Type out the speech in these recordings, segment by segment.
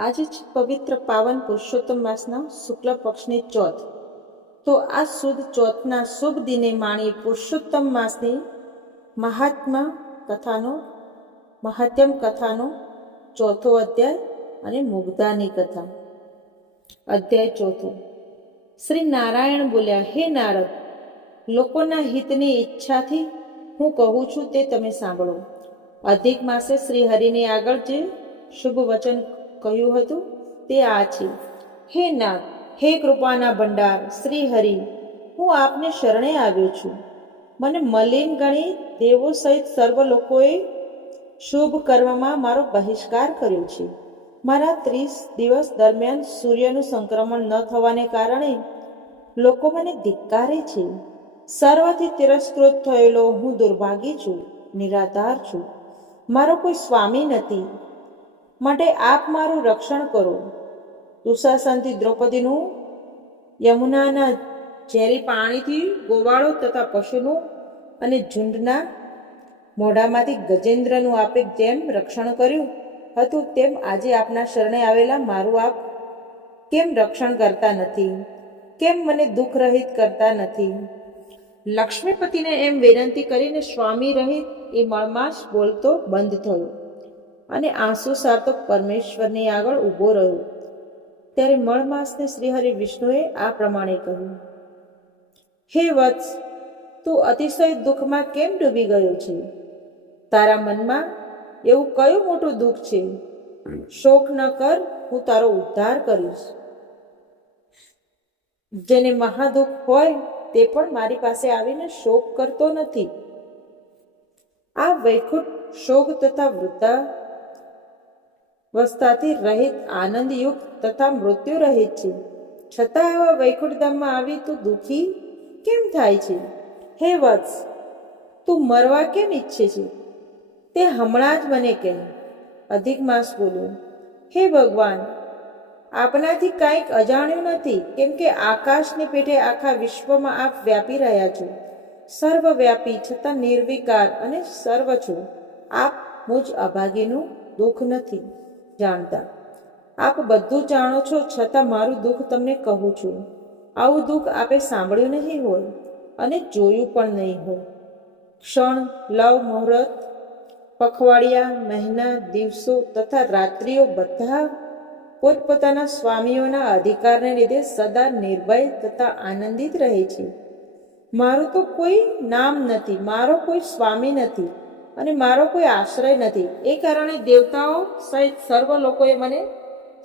આજે છે પવિત્ર પાવન પુરુષોત્તમ માસના શુક્લ પક્ષની ચોથ. તો આ સુદ ચોથના શુભ દિને માણીએ પુરુષોત્તમ માસની મહાત્મ કથાનો ચોથો અધ્યાય અને મુગ્ધાની કથા. અધ્યાય ચોથો. શ્રી નારાયણ બોલ્યા, હે નારદ, લોકોના હિતની ઈચ્છાથી હું કહું છું તે તમે સાંભળો. અધિક માસે શ્રી હરિની આગળ જે શુભ વચન કહ્યું હતું તે આ છે. હે નાથ, હે કૃપાના ભંડાર શ્રી હરિ, હું આપને શરણે આવ્યો છું. મને મલિન ગણી દેવો સહિત સર્વ લોકોએ શુભ કર્મમાં મારો બહિષ્કાર કર્યો છે. મારા 30 દિવસ દરમિયાન સૂર્યનું સંક્રમણ ન થવાને કારણે લોકો મને ધિક્કારે છે. સર્વથી તિરસ્કૃત થયેલો હું દુર્ભાગી છું, નિરાધાર છું. મારો કોઈ સ્વામી નથી, માટે આપ મારું રક્ષણ કરો. દુશાસનથી દ્રૌપદીનું, યમુનાના ઝેરી પાણીથી ગોવાળો તથા પશુનું અને ઝુંડના મોઢામાંથી ગજેન્દ્રનું આપે જેમ રક્ષણ કર્યું હતું તેમ આજે આપના શરણે આવેલા મારું આપ કેમ રક્ષણ કરતા નથી? કેમ મને દુઃખ રહિત કરતા નથી? લક્ષ્મીપતિને એમ વિનંતી કરીને સ્વામી રહિત એ મળમાસ બોલતો બંધ થયો અને આંસુ સારતો પરમેશ્વરની આગળ ઊભો રહ્યો. ત્યારે મળમાસને શ્રીહરિ વિષ્ણુએ આ પ્રમાણે કહ્યું, હે વત્સ, તું અતિશય દુઃખમાં કેમ ડૂબી ગયો છે? તારા મનમાં એવું કયું મોટું દુઃખ છે? શોક ન કર, હું તારો ઉદ્ધાર કરીશ. જેને મહાદુઃખ હોય તે પણ મારી પાસે આવીને શોક કરતો નથી. આ વૈકુંઠ શોક તથા વૃદ્ધાવસ્થાથી રહિત, આનંદયુક્ત તથા મૃત્યુ રહિત છે. છતાં આવા વૈકુંઠધામમાં આવી તું દુઃખી કેમ થાય છે? હે વત્સ, તું મરવા કેમ ઈચ્છે છે તે હમણાં જ મને કહે. અધિક માસ બોલ્યો, હે ભગવાન, આપનાથી કાંઈક અજાણ્યું નથી, કેમ કે આકાશની પેઠે આખા વિશ્વમાં આપ વ્યાપી રહ્યા છો. સર્વવ્યાપી છતાં નિર્વિકાર અને સર્વ છો. આપ મુજ અભાગીનું દુઃખ નથી જાણતા. આપ બધું જાણો છો, છતાં મારું દુઃખ તમને કહું છું. આવું દુઃખ આપે સાંભળ્યું નહીં હોય અને જોયું પણ નહીં હોય. ક્ષણ, લવ, મુહૂર્ત, પખવાડિયા, મહિના, દિવસો તથા રાત્રિઓ બધા પોતપોતાના સ્વામીઓના અધિકારને લીધે સદા નિર્ભય તથા આનંદિત રહે છે. મારું તો કોઈ નામ નથી, મારો કોઈ સ્વામી નથી અને મારો કોઈ આશ્રય નથી. એ કારણે દેવતાઓ સહિત સર્વ લોકોએ મને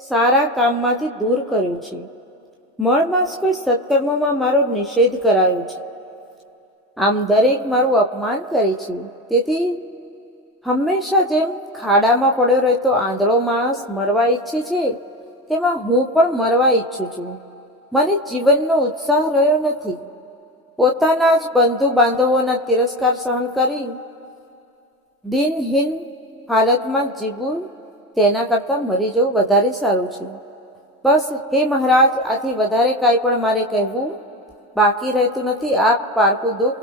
સારા કામમાંથી દૂર કર્યો છે. મળમાસ કોઈ સત્કર્મમાં મારો નિષેધ કરાયો છે. આમ દરેક મારું અપમાન કરે છે. તેથી હંમેશા જેમ ખાડામાં પડ્યો રહેતો આંધળો માણસ મરવા ઈચ્છે છે, તેમાં હું પણ મરવા ઈચ્છું છું. મને જીવનનો ઉત્સાહ રહ્યો નથી. પોતાના જ બંધુ બાંધવોના તિરસ્કાર સહન કરી દિનહીન હાલતમાં જીવવું તેના કરતાં મરી જવું વધારે સારું છે. બસ હે મહારાજ, આથી વધારે કાંઈ પણ મારે કહેવું બાકી રહેતું નથી. આપ પારકું દુઃખ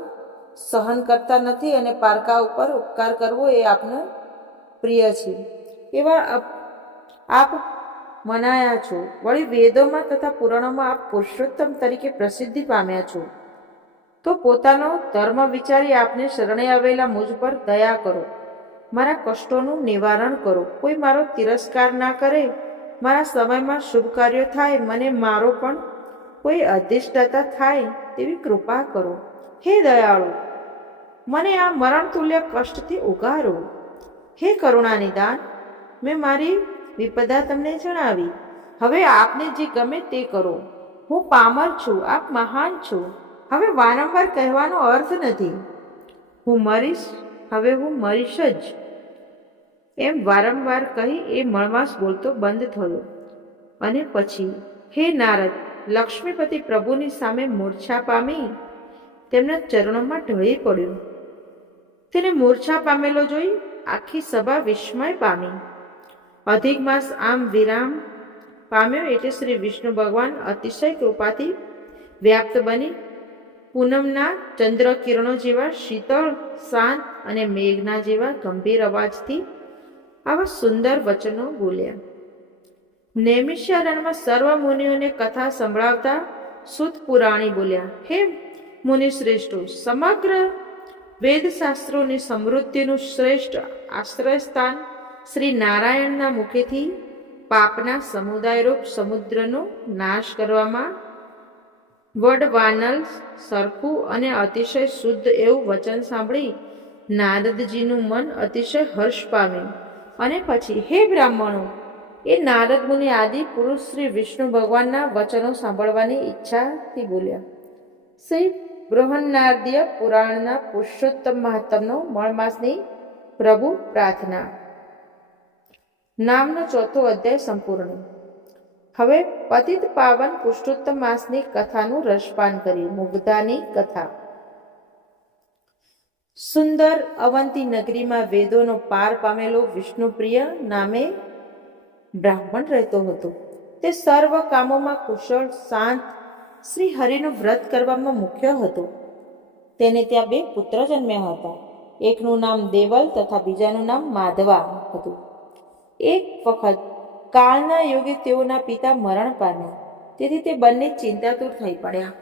સહન કરતા નથી અને પારકા ઉપર ઉપકાર કરવો એ આપને પ્રિય છે. એવા આપ મનાયા છો. વળી વેદોમાં તથા પુરાણોમાં આપ પુરુષોત્તમ તરીકે પ્રસિદ્ધિ પામ્યા છો. તો પોતાનો ધર્મ વિચારી આપને શરણે આવેલા મુજ પર દયા કરો. મારા કષ્ટોનું નિવારણ કરો. કોઈ મારો તિરસ્કાર ના કરે. મારા સમયમાં શુભ કાર્યો થાય. મને મારો પણ કોઈ અધિષ્ઠાતા થાય તેવી કૃપા કરો. હે દયાળુ, મને આ મરણતુલ્ય કષ્ટથી ઉગારો. હે કરુણાનિદાન, મેં મારી વિપદા તમને જણાવી. હવે આપને જે ગમે તે કરો. હું પામર છું, આપ મહાન છો. હવે વારંવાર કહેવાનો અર્થ નથી. હું મરીશ, હવે હું મરીશ જ. એમ વારંવાર કહી એ મળમાસ બોલતો બંધ થયો. અને પછી, હે નારદ, લક્ષ્મીપતિ પ્રભુની સામે મૂર્છા પામી તેમના ચરણોમાં ઢળી પડ્યો. તેને મૂર્છા પામેલો જોઈ આખી સભા વિસ્મય પામી. અધિક માસ આમ વિરામ પામ્યો એટલે શ્રી વિષ્ણુ ભગવાન અતિશય કૃપાથી વ્યાપ્ત બની પૂનમના ચંદ્ર કિરણો જેવા શીતળ, શાંત અને મેઘના જેવા ગંભીર અવાજથી આવા સુંદર વચનો બોલ્યા. નૈમિષારણ્યમાં સર્વ મુનિઓને કથા સંભળાવતા સુત પુરાણી બોલ્યા, હે મુનિશ્રેષ્ઠો, સમગ્ર વેદશાસ્ત્રોની સમૃદ્ધિનું શ્રેષ્ઠ આશ્રયસ્થાન શ્રી નારાયણના મુખેથી પાપના સમુદાયરૂપ સમુદ્રનો નાશ કરવામાં વડવાનલ સરખું અને અતિશય શુદ્ધ એવું વચન સાંભળી નારદજીનું મન અતિશય હર્ષ પામ્યું. અને પછી, હે બ્રાહ્મણો, એ નારદ મુનિ આદિ પુરુષ શ્રી વિષ્ણુ ભગવાનના વચનો સાંભળવાની ઈચ્છાથી બોલ્યા. શ્રી બૃહન્નારદીય પુરાણના પુરુષોત્તમ મહાત્મનો મળમાસની પ્રભુ પ્રાર્થના નામનો 4થો અધ્યાય સંપૂર્ણ. હવે પતિત પાવન પુરુષોત્તમ માસની કથાનું રસપાન કર્યું. મુગ્ધાની કથા. સુંદર અવંતી નગરીમાં વેદોનો પાર પામેલો વિષ્ણુપ્રિય નામે બ્રાહ્મણ રહેતો હતો. તે સર્વ કામોમાં કુશળ, શાંત, શ્રી હરિનું વ્રત કરવામાં મુખ્ય હતો. તેને ત્યાં 2 પુત્ર જન્મ્યા હતા. એકનું નામ દેવલ તથા બીજાનું નામ માધવા હતું. એક વખત કાળના યોગે તેઓના પિતા મરણ પામ્યા. તેથી તે બંને ચિંતાતુર થઈ પડ્યા.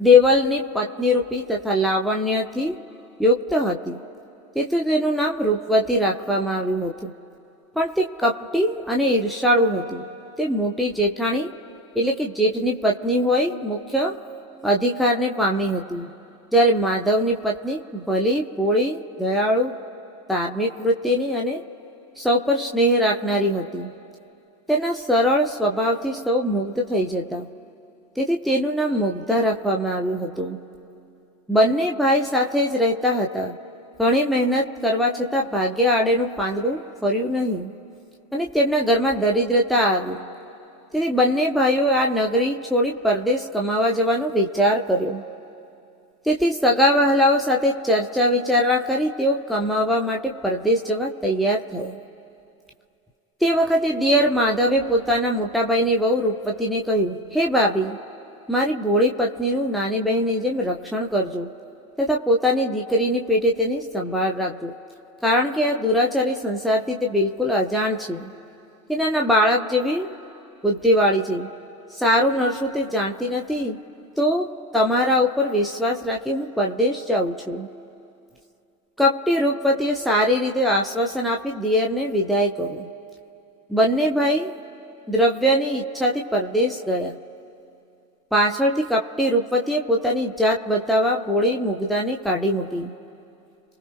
દેવલની પત્ની રૂપી તથા લાવણ્યથી યુક્ત હતી, તેથી તેનું નામ રૂપવતી રાખવામાં આવ્યું હતું. પણ તે કપટી અને ઈર્ષાળુ હતી. તે મોટી જેઠાણી એટલે કે જેઠની પત્ની હોય મુખ્ય અધિકારને પામી હતી, જ્યારે માધવની પત્ની ભલી, ભોળી, દયાળુ, ધાર્મિક વૃત્તિની અને સૌ પર સ્નેહ રાખનારી હતી. તેના સરળ સ્વભાવથી સૌ મુગ્ધ થઈ જતા, તેથી તેનું નામ મુગ્ધા રાખવામાં આવ્યું હતું. બંને ભાઈ સાથે જ રહેતા હતા. ઘણી મહેનત કરવા છતાં ભાગ્ય આડેનું પાંદડું ફર્યું નહીં અને તેમના ઘરમાં દરિદ્રતા આવી. તેથી બંને ભાઈઓ આ નગરી છોડી પરદેશ કમાવા જવાનો વિચાર કર્યો. તેથી સગા વહાલાઓ સાથે ચર્ચા વિચારણા કરી તેઓ કમાવા માટે પરદેશ જવા તૈયાર થયા. તે વખતે દિયર માધવે પોતાના મોટાભાઈની વહુ રૂપવતીને કહ્યું, હે ભાભી, મારી ભોળી પત્નીનું નાની બહેનની જેમ રક્ષણ કરજો તથા પોતાની દીકરીની પેટે તેની સંભાળ રાખજો, કારણ કે આ દુરાચારી સંસારથી તે બિલકુલ અજાણ છે. તે નાના બાળક જેવી બુદ્ધિવાળી છે. સારું નરસું તે જાણતી નથી, તો તમારા ઉપર વિશ્વાસ રાખી હું પરદેશ જાઉં છું. કપટી રૂપવતીએ સારી રીતે આશ્વાસન આપી દિયરને વિદાય કર્યો. બંને ભાઈ દ્રવ્યની ઈચ્છાથી પરદેશ ગયા. પાછળથી કપટી રૂપવતીએ પોતાની જાત બતાવવા ભોળી મુગ્ધાને કાઢી મૂકી.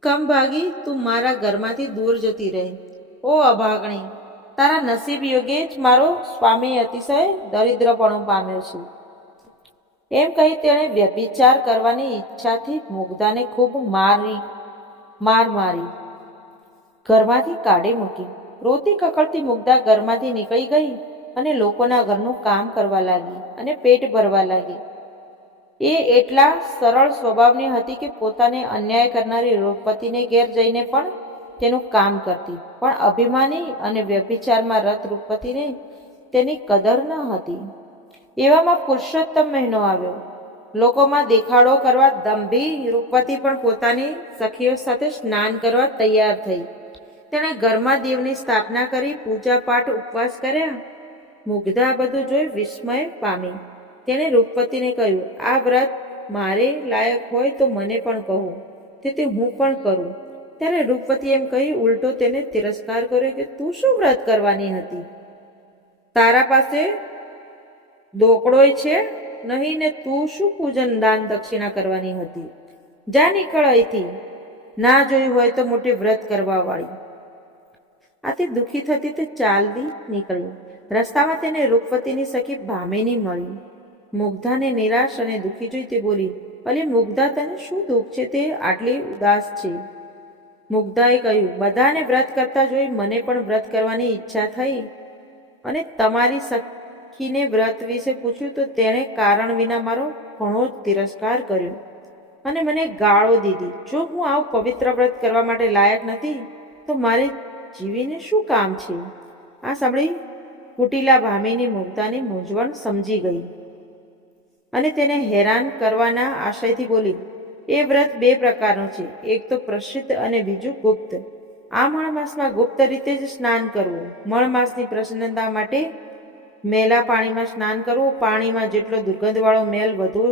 કમભાગી, તું મારા ઘરમાંથી દૂર જતી રહે. ઓ અભાગણી, તારા નસીબ યોગે જ મારો સ્વામી અતિશય દરિદ્રપણું પામ્યો છે. એમ કહી તેણે વ્યભિચાર કરવાની ઈચ્છાથી મુગ્ધાને ખૂબ મારી ઘરમાંથી કાઢી મૂકી. રોતી કકળતી મુગ્ધા ઘરમાંથી નીકળી ગઈ અને લોકોના ઘરનું કામ કરવા લાગી અને પેટ ભરવા લાગી. એ એટલા સરળ સ્વભાવની હતી કે પોતાને અન્યાય કરનારી રૂપવતીને ઘેર જઈને પણ તેનું કામ કરતી. પણ અભિમાની અને વ્યભિચારમાં રત રૂપવતીને તેની કદર ન હતી. એવામાં પુરુષોત્તમ મહિનો આવ્યો. લોકોમાં દેખાડો કરવા દંભી રૂપવતી પણ પોતાની સખીઓ સાથે સ્નાન કરવા તૈયાર થઈ. તેણે ઘરમાં દેવની સ્થાપના કરી પૂજા પાઠ ઉપવાસ કર્યા. મુગ્ધા બધું જોઈ વિસ્મય પામી. તેણે રૂપવતીને કહ્યું, આ વ્રત મારે લાયક હોય તો મને પણ કહો, તેથી હું પણ કરું. ત્યારે રૂપવતી એમ કહી ઉલટો તેને તિરસ્કાર કર્યો કે તું શું વ્રત કરવાની હતી? તારા પાસે દોકડોય છે નહીં ને તું શું પૂજન દાન દક્ષિણા કરવાની હતી? જા, નીકળ અહીંથી. ના જોયું હોય તો મોટી વ્રત કરવા વાળી. આથી દુઃખી થતી તે ચાલતી નીકળી. રસ્તામાં તેને રૂપવતીની સખી ભામિની મળી. મુગ્ધાને નિરાશ અને દુઃખી જોઈ તે બોલી, અલી મુગ્ધા, તને શું દુઃખ છે? તે આટલી ઉદાસ છે. મુગ્ધાએ કહ્યું, બધાને વ્રત કરતા જોઈ મને પણ વ્રત કરવાની ઈચ્છા થઈ અને તમારી સખીને વ્રત વિશે પૂછ્યું તો તેણે કારણ વિના મારો ઘણો જ તિરસ્કાર કર્યો અને મને ગાળો દીધી. જો હું આવું પવિત્ર વ્રત કરવા માટે લાયક નથી તો મારે જીવીને શું કામ છે? આ સાંભળી કુટિલા ભામિની મુગ્ધાની મૂંઝવણ સમજી ગઈ અને તેને હેરાન કરવાના આશયથી બોલી, એ વ્રત 2 પ્રકારનું છે, એક તો પ્રસિદ્ધ અને બીજું ગુપ્ત. આ મળ માસમાં ગુપ્ત રીતે જ સ્નાન કરવું. મળ માસની પ્રસન્નતા માટે મેલા પાણીમાં સ્નાન કરવું. પાણીમાં જેટલો દુર્ગંધવાળો મેલ વધુ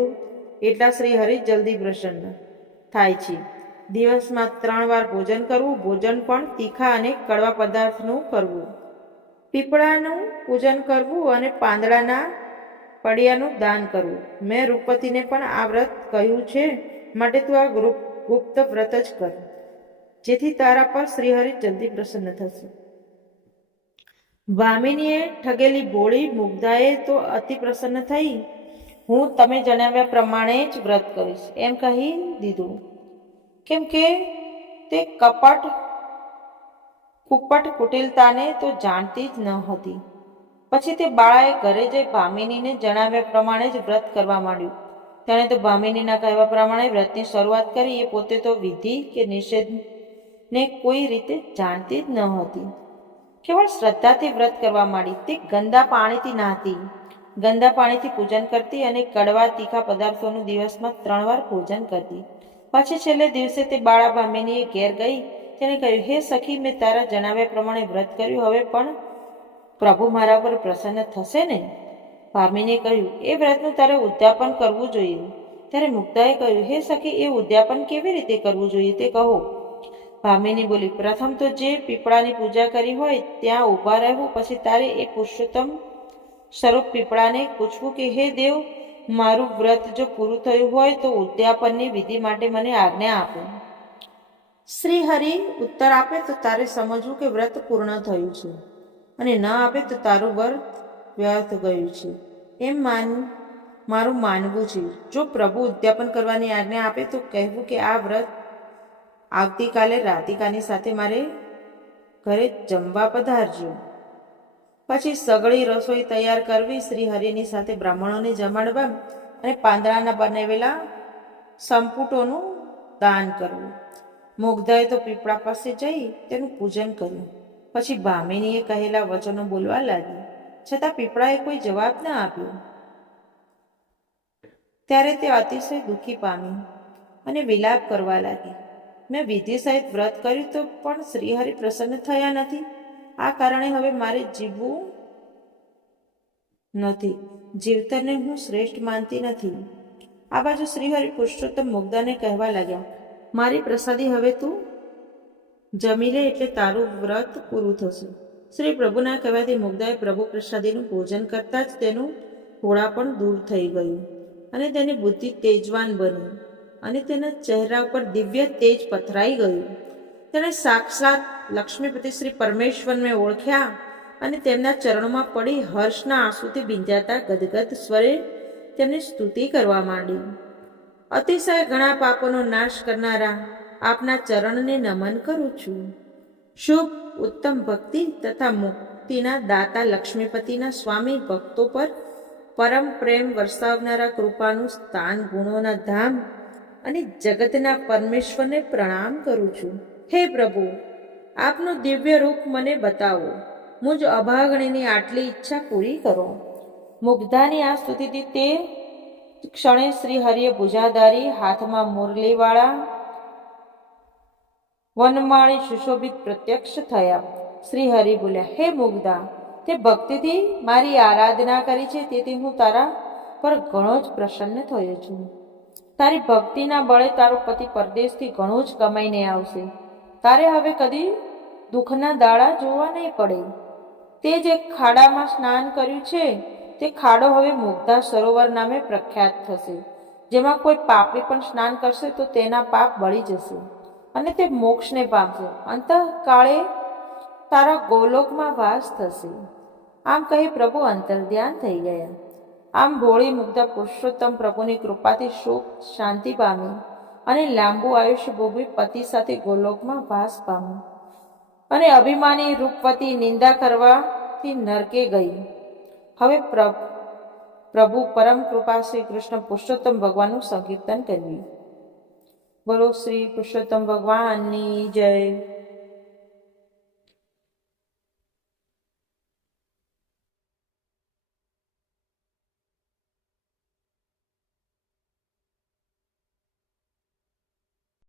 એટલા શ્રી હરિ જલ્દી પ્રસન્ન થાય છે. દિવસમાં 3 વાર ભોજન કરવું. ભોજન પણ તીખા અને કડવા પદાર્થનું કરવું. પીપળાનું પૂજન કરવું અને પાંદડાના પડિયાનું દાન કરવું. મેં રૂપવતીને પણ આ વ્રત કહ્યું છે, માટે તું આ ગુપ્ત વ્રત જ કર, જેથી તારા પર શ્રીહરિ જલ્દી પ્રસન્ન થશે. ભામિનીએ ઠગેલી ભોળી મુગ્ધાએ તો અતિ પ્રસન્ન થઈ. હું તમે જણાવ્યા પ્રમાણે જ વ્રત કરીશ એમ કહી દીધું, કેમ કે તે કુપટ કુટિલતાને તો જાણતી જ ન હતી. પછી તે બાળાએ ઘરે જઈ ભામિનીને જણાવ્યા પ્રમાણે જ વ્રત કરવા માંડ્યું. તેણે તો ભામિનીના કહેવા પ્રમાણે વ્રતની શરૂઆત કરી. એ પોતે તો વિધિ કે નિષેધને કોઈ રીતે જાણતી જ ન હતી. કેવળ શ્રદ્ધાથી વ્રત કરવા માંડી. તે ગંદા પાણીથી નહાતી, ગંદા પાણીથી પૂજન કરતી અને કડવા તીખા પદાર્થોનું દિવસમાં 3 વાર ભોજન કરતી. પછી છેલ્લે દિવસે તે બાળા ભામિનીએ ઘેર ગઈ. તેણે કહ્યું, હે સખી, મેં તારા જણાવ્યા પ્રમાણે વ્રત કર્યું. હવે પણ પ્રભુ મારા પર પ્રસન્ન થશે ને? ભામિનીએ કહ્યું, એ વ્રતનું તારે ઉદ્યાપન કરવું જોઈએ. ત્યારે મુગ્ધાએ કહ્યું, હે સખી, એ ઉદ્યાપન કેવી રીતે કરવું જોઈએ તે કહો. ભામિની બોલી, પ્રથમ તો જે પીપળાની પૂજા કરી હોય ત્યાં ઊભા રહેવું. પછી તારે એ પુરુષોત્તમ સ્વરૂપ પીપળાને પૂછવું કે હે દેવ, મારું વ્રત જો પૂરું થયું હોય તો ઉદ્યાપનની વિધિ માટે મને આજ્ઞા આપો. શ્રી હરિ ઉત્તર આપે તો તારે સમજવું કે વ્રત પૂર્ણ થયું છે, અને ન આપે તો તારું વ્રત વ્યર્થ ગયું છે એમ મારું માનવું છે. જો પ્રભુ ઉદ્યાપન કરવાની આજ્ઞા આપે તો કહેવું કે આ વ્રત આવતીકાલે રાધિકાની સાથે મારે ઘરે જમવા પધારજો. પછી સઘળી રસોઈ તૈયાર કરવી, શ્રી હરિની સાથે બ્રાહ્મણોને જમાડવા અને પાંદડાના બનાવેલા સંપુટોનું દાન કરવું. મુગ્ધાએ તો પીપળા પાસે જઈ તેનું પૂજન કર્યું. પછી ભામિનીએ કહેલા વચનો બોલવા લાગી, છતાં પીપળાએ કોઈ જવાબ ન આપ્યો. ત્યારે તે અતિશય દુઃખી પામી અને વિલાપ કરવા લાગી. મેં વિધિ સહિત વ્રત કર્યું તો પણ શ્રીહરિ પ્રસન્ન થયા નથી. આ કારણે હવે મારે જીવવું નથી. જીવતરને હું શ્રેષ્ઠ માનતી નથી. આ બાજુ શ્રીહરિ પુરુષોત્તમ મુગ્ધાને કહેવા લાગ્યા, મારી પ્રસાદી હવે તું જમી લે એટલે તારું વ્રત પૂરું થશે. શ્રી પ્રભુના કહેવાથી મુગ્ધાએ પ્રભુ પ્રસાદીનું ભોજન કરતા જ તેનું ઘોડા પણ દૂર થઈ ગયું અને તેની બુદ્ધિ તેજવાન બની અને તેના ચહેરા ઉપર દિવ્ય તેજ પથરાઈ ગયું. તેણે સાક્ષાત લક્ષ્મીપતિ શ્રી પરમેશ્વરને ઓળખ્યા અને તેમના ચરણોમાં પડી હર્ષના આંસુથી ભીંજાતા ગદગદ સ્વરે તેમની સ્તુતિ કરવા માંડી. અતિશય ઘણા પાપોનો નાશ કરનારા આપના ચરણને નમન કરું છું. શુભ ઉત્તમ ભક્તિ તથા મુક્તિના દાતા લક્ષ્મીપતિના સ્વામી, ભક્તો પર પરમ પ્રેમ વરસાવનારા કૃપાનું સ્થાન, ગુણોના ધામ અને જગતના પરમેશ્વરને પ્રણામ કરું છું. હે પ્રભુ, આપનું દિવ્ય રૂપ મને બતાવો. મુજ અભાગણીની આટલી ઈચ્છા પૂરી કરો. મુગ્ધાની આ સ્તુતિથી તે ક્ષણે શ્રી હરિએ ભુજાધારી, હાથમાં મુરલીવાળા વનમાળી સુશોભિત પ્રત્યક્ષ થયા. શ્રી હરિ બોલ્યા, હે મુગ્ધા, તે ભક્તિથી મારી આરાધના કરી છે, તેથી હું તારા પર ઘણો જ પ્રસન્ન થયો છું. તારી ભક્તિના બળે તારો પતિ પરદેશથી ઘણું જ કમાઈને આવશે. તારે હવે કદી દુઃખના દાડા જોવા નહીં પડે. તે જે ખાડામાં સ્નાન કર્યું છે તે ખાડો હવે મુગ્ધા સરોવર નામે પ્રખ્યાત થશે. જેમાં કોઈ પાપી પણ સ્નાન કરશે તો તેના પાપ બળી જશે અને તે મોક્ષને પામશે. અંતકાળે તારા ગોલોકમાં વાસ થશે. આમ કહી પ્રભુ અંતર્ધ્યાન થઈ ગયા. આમ ભોળી મુગ્ધા પુરુષોત્તમ પ્રભુની કૃપાથી સુખ શાંતિ પામી અને લાંબુ આયુષ્ય ભોગવી પતિ સાથે ગોલોકમાં વાસ પામી. અને અભિમાની રૂપવતી નિંદા કરવાથી નરકે ગઈ. હવે પ્રભુ પરમ કૃપા શ્રી કૃષ્ણ પુરુષોત્તમ ભગવાનનું સંકીર્તન કરવી. બોલો શ્રી પુરુષોત્તમ ભગવાનની જય.